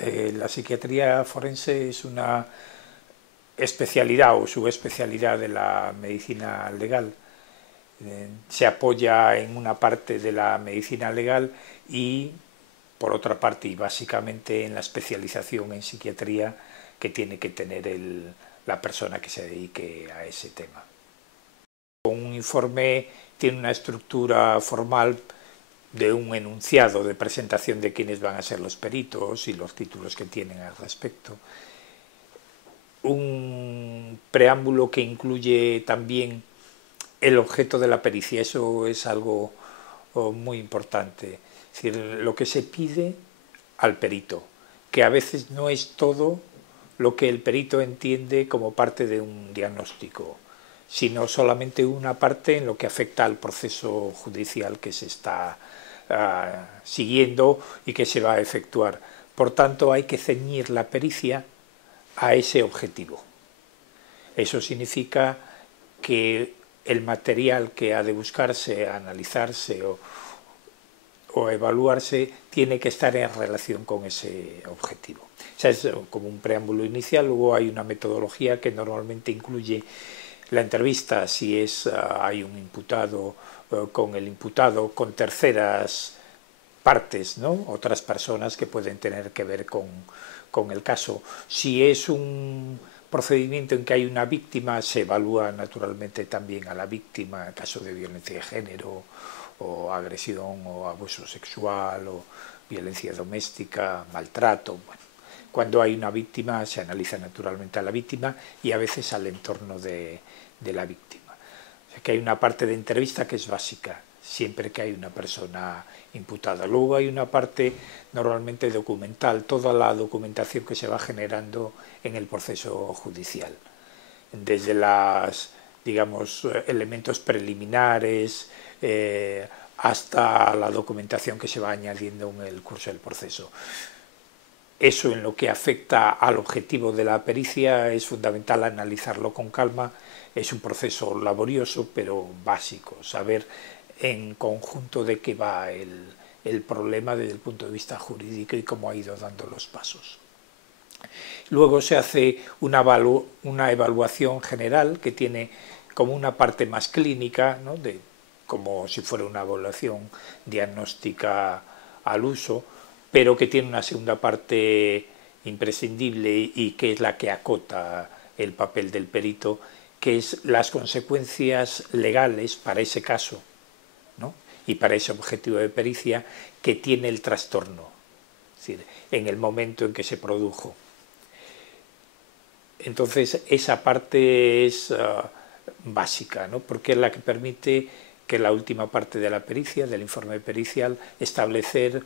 La psiquiatría forense es una especialidad o subespecialidad de la medicina legal. Se apoya en una parte de la medicina legal y por otra parte y básicamente en la especialización en psiquiatría que tiene que tener la persona que se dedique a ese tema. Un informe tiene una estructura formal de un enunciado de presentación de quiénes van a ser los peritos y los títulos que tienen al respecto. Un preámbulo que incluye también el objeto de la pericia, eso es algo muy importante. Es decir, lo que se pide al perito, que a veces no es todo lo que el perito entiende como parte de un diagnóstico, sino solamente una parte en lo que afecta al proceso judicial que se está siguiendo y que se va a efectuar. Por tanto, hay que ceñir la pericia a ese objetivo. Eso significa que el material que ha de buscarse, analizarse o evaluarse tiene que estar en relación con ese objetivo. O sea, es como un preámbulo inicial. Luego hay una metodología que normalmente incluye la entrevista, si hay un imputado, con el imputado, con terceras partes, ¿no? Otras personas que pueden tener que ver con el caso. Si es un procedimiento en que hay una víctima, se evalúa naturalmente también a la víctima en caso de violencia de género o agresión o abuso sexual o violencia doméstica, maltrato. Bueno, cuando hay una víctima se analiza naturalmente a la víctima y a veces al entorno de la víctima. O sea que hay una parte de entrevista que es básica, siempre que hay una persona imputada. Luego hay una parte normalmente documental, toda la documentación que se va generando en el proceso judicial, desde los, digamos, elementos preliminares hasta la documentación que se va añadiendo en el curso del proceso. Eso en lo que afecta al objetivo de la pericia es fundamental analizarlo con calma. Es un proceso laborioso pero básico, saber en conjunto de qué va el problema desde el punto de vista jurídico y cómo ha ido dando los pasos. Luego se hace una evaluación general que tiene como una parte más clínica, ¿no? Como si fuera una evaluación diagnóstica al uso, pero que tiene una segunda parte imprescindible y que es la que acota el papel del perito, que es las consecuencias legales para ese caso, ¿no? Y para ese objetivo de pericia que tiene el trastorno, es decir, en el momento en que se produjo. Entonces esa parte es básica, ¿no? Porque es la que permite que la última parte de la pericia, del informe pericial, establecer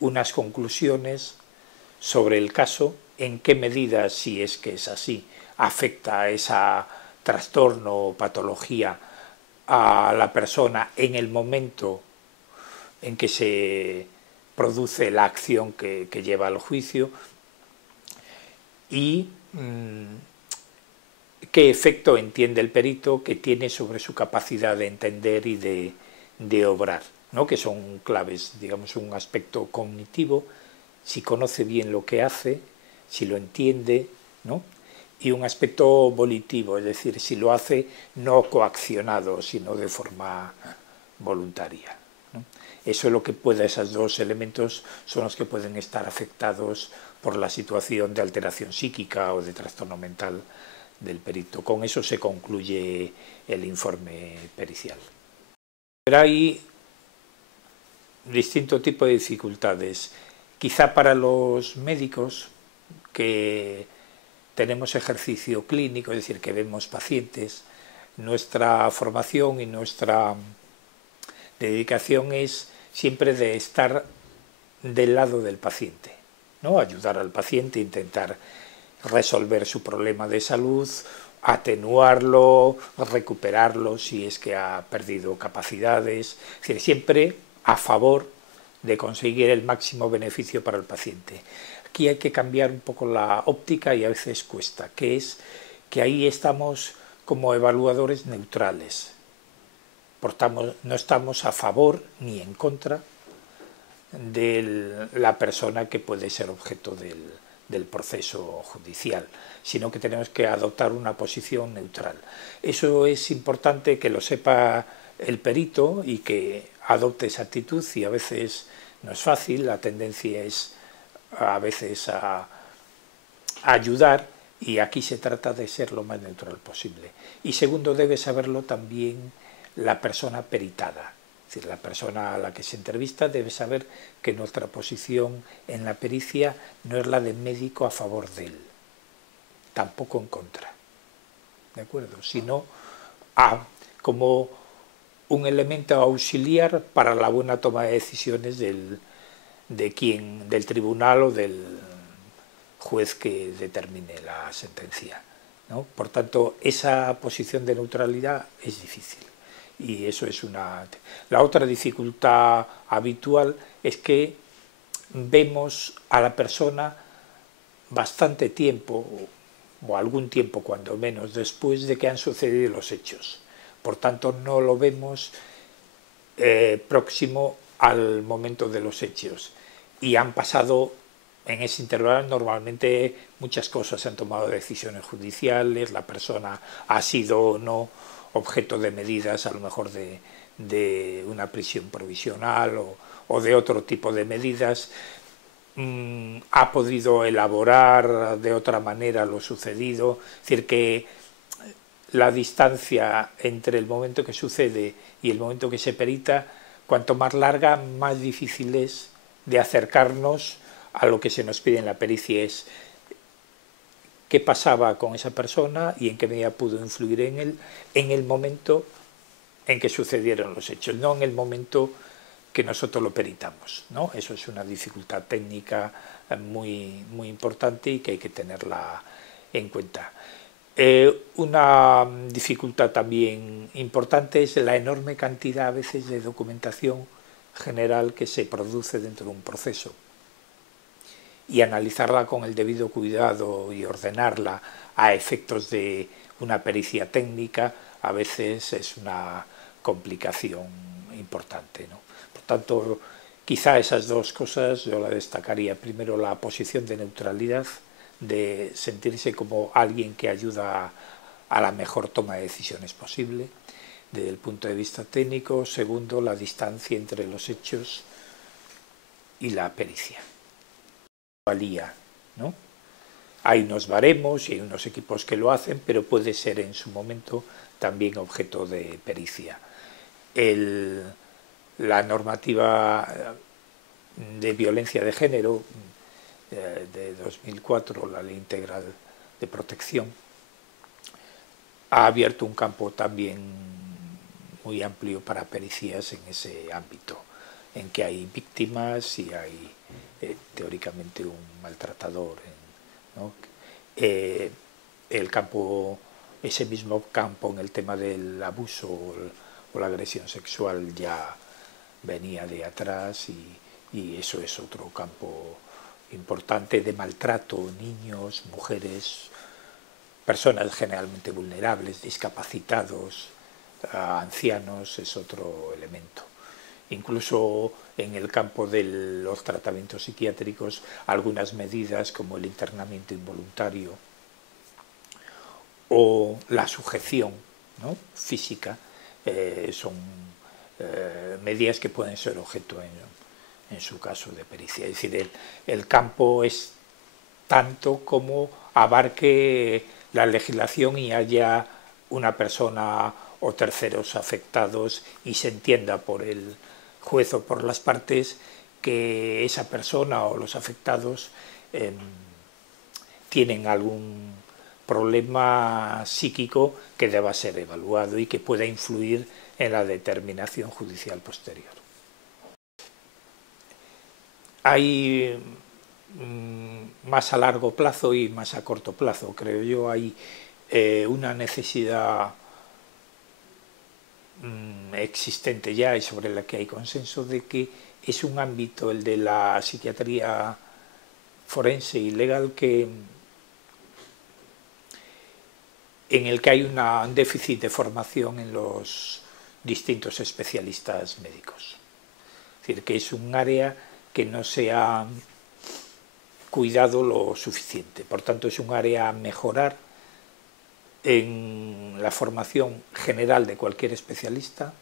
unas conclusiones sobre el caso, en qué medida, si es que es así, afecta a ese trastorno o patología a la persona en el momento en que se produce la acción que lleva al juicio y qué efecto entiende el perito que tiene sobre su capacidad de entender y de obrar, ¿no? Que son claves, digamos, un aspecto cognitivo, si conoce bien lo que hace, si lo entiende, ¿no? Y un aspecto volitivo, es decir, si lo hace no coaccionado, sino de forma voluntaria, ¿no? Eso es lo que puede, esos dos elementos son los que pueden estar afectados por la situación de alteración psíquica o de trastorno mental del perito. Con eso se concluye el informe pericial. Pero hay distinto tipo de dificultades. Quizá para los médicos que tenemos ejercicio clínico, es decir, que vemos pacientes, nuestra formación y nuestra dedicación es siempre de estar del lado del paciente, ¿no? Ayudar al paciente, intentar resolver su problema de salud, atenuarlo, recuperarlo si es que ha perdido capacidades, es decir, siempre a favor de conseguir el máximo beneficio para el paciente. Aquí hay que cambiar un poco la óptica y a veces cuesta, que es que ahí estamos como evaluadores neutrales. No estamos a favor ni en contra de la persona que puede ser objeto del proceso judicial, sino que tenemos que adoptar una posición neutral. Eso es importante que lo sepa el perito y que adopte esa actitud, y a veces no es fácil, la tendencia es a veces a ayudar, y aquí se trata de ser lo más neutral posible. Y segundo, debe saberlo también la persona peritada. Es decir, la persona a la que se entrevista debe saber que nuestra posición en la pericia no es la de médico a favor de él, tampoco en contra, ¿de acuerdo? Sino como un elemento auxiliar para la buena toma de decisiones del tribunal o del juez que determine la sentencia, ¿no? Por tanto, esa posición de neutralidad es difícil. Y eso es una... La otra dificultad habitual es que vemos a la persona bastante tiempo, o algún tiempo cuando menos, después de que han sucedido los hechos. Por tanto, no lo vemos próximo al momento de los hechos. Y han pasado, en ese intervalo, normalmente muchas cosas. Se han tomado decisiones judiciales, la persona ha sido o no objeto de medidas, a lo mejor de una prisión provisional o de otro tipo de medidas, ha podido elaborar de otra manera lo sucedido. Es decir, que la distancia entre el momento que sucede y el momento que se perita, cuanto más larga, más difícil es de acercarnos a lo que se nos pide en la pericia. Es qué pasaba con esa persona y en qué medida pudo influir en él en el momento en que sucedieron los hechos, no en el momento que nosotros lo peritamos, ¿no? Eso es una dificultad técnica muy, muy importante y que hay que tenerla en cuenta. Una dificultad también importante es la enorme cantidad a veces de documentación general que se produce dentro de un proceso, y analizarla con el debido cuidado y ordenarla a efectos de una pericia técnica a veces es una complicación importante, ¿no? Por tanto, quizá esas dos cosas yo la destacaría. Primero, la posición de neutralidad, de sentirse como alguien que ayuda a la mejor toma de decisiones posible desde el punto de vista técnico. Segundo, la distancia entre los hechos y la pericia. ¿No? Hay unos baremos y hay unos equipos que lo hacen, pero puede ser en su momento también objeto de pericia. La normativa de violencia de género de 2004, la Ley Integral de Protección, ha abierto un campo también muy amplio para pericias en ese ámbito, en que hay víctimas y hay teóricamente un maltratador, ¿no? Ese mismo campo en el tema del abuso o la agresión sexual ya venía de atrás, y eso es otro campo importante de maltrato, niños, mujeres, personas generalmente vulnerables, discapacitados, ancianos, es otro elemento. Incluso en el campo de los tratamientos psiquiátricos, algunas medidas como el internamiento involuntario o la sujeción, ¿no?, física, son medidas que pueden ser objeto en su caso de pericia. Es decir, el campo es tanto como abarque la legislación y haya una persona o terceros afectados y se entienda por el juez o por las partes que esa persona o los afectados tienen algún problema psíquico que deba ser evaluado y que pueda influir en la determinación judicial posterior. Hay más a largo plazo y más a corto plazo, creo yo. Hay una necesidad existente ya y sobre la que hay consenso de que es un ámbito, el de la psiquiatría forense y legal, en el que hay un déficit de formación en los distintos especialistas médicos. Es decir, que es un área que no se ha cuidado lo suficiente. Por tanto, es un área a mejorar en la formación general de cualquier especialista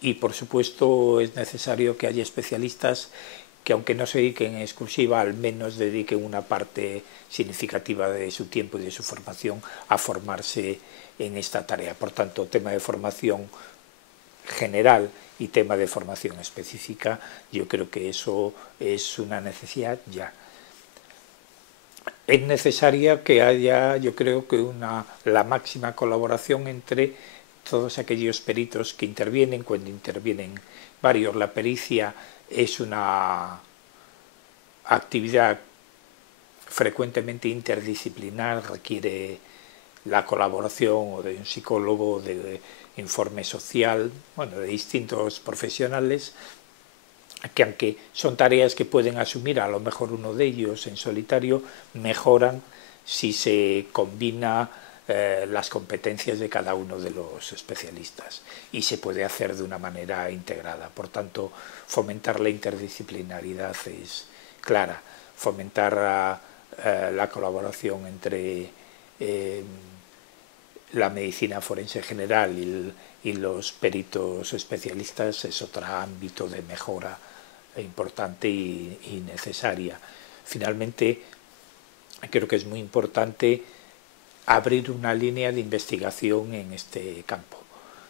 y, por supuesto, es necesario que haya especialistas que, aunque no se dediquen en exclusiva, al menos dediquen una parte significativa de su tiempo y de su formación a formarse en esta tarea. Por tanto, tema de formación general y tema de formación específica, yo creo que eso es una necesidad ya. Es necesaria que haya, yo creo que la máxima colaboración entre todos aquellos peritos que intervienen, cuando intervienen varios. La pericia es una actividad frecuentemente interdisciplinar, requiere la colaboración de un psicólogo, de informe social, bueno, de distintos profesionales, que aunque son tareas que pueden asumir a lo mejor uno de ellos en solitario, mejoran si se combina las competencias de cada uno de los especialistas y se puede hacer de una manera integrada. Por tanto, fomentar la interdisciplinaridad es clara, fomentar la colaboración entre la medicina forense general y los peritos especialistas es otro ámbito de mejora importante y necesaria. Finalmente, creo que es muy importante abrir una línea de investigación en este campo.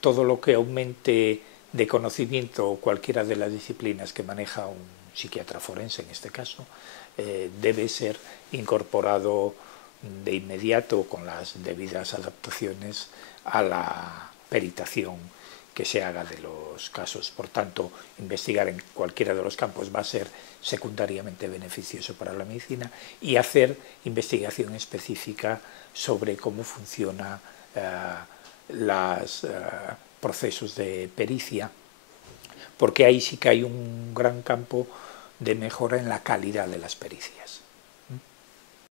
Todo lo que aumente de conocimiento cualquiera de las disciplinas que maneja un psiquiatra forense, en este caso, debe ser incorporado de inmediato con las debidas adaptaciones a la peritación que se haga de los casos. Por tanto, investigar en cualquiera de los campos va a ser secundariamente beneficioso para la medicina, y hacer investigación específica sobre cómo funcionan los procesos de pericia, porque ahí sí que hay un gran campo de mejora en la calidad de las pericias.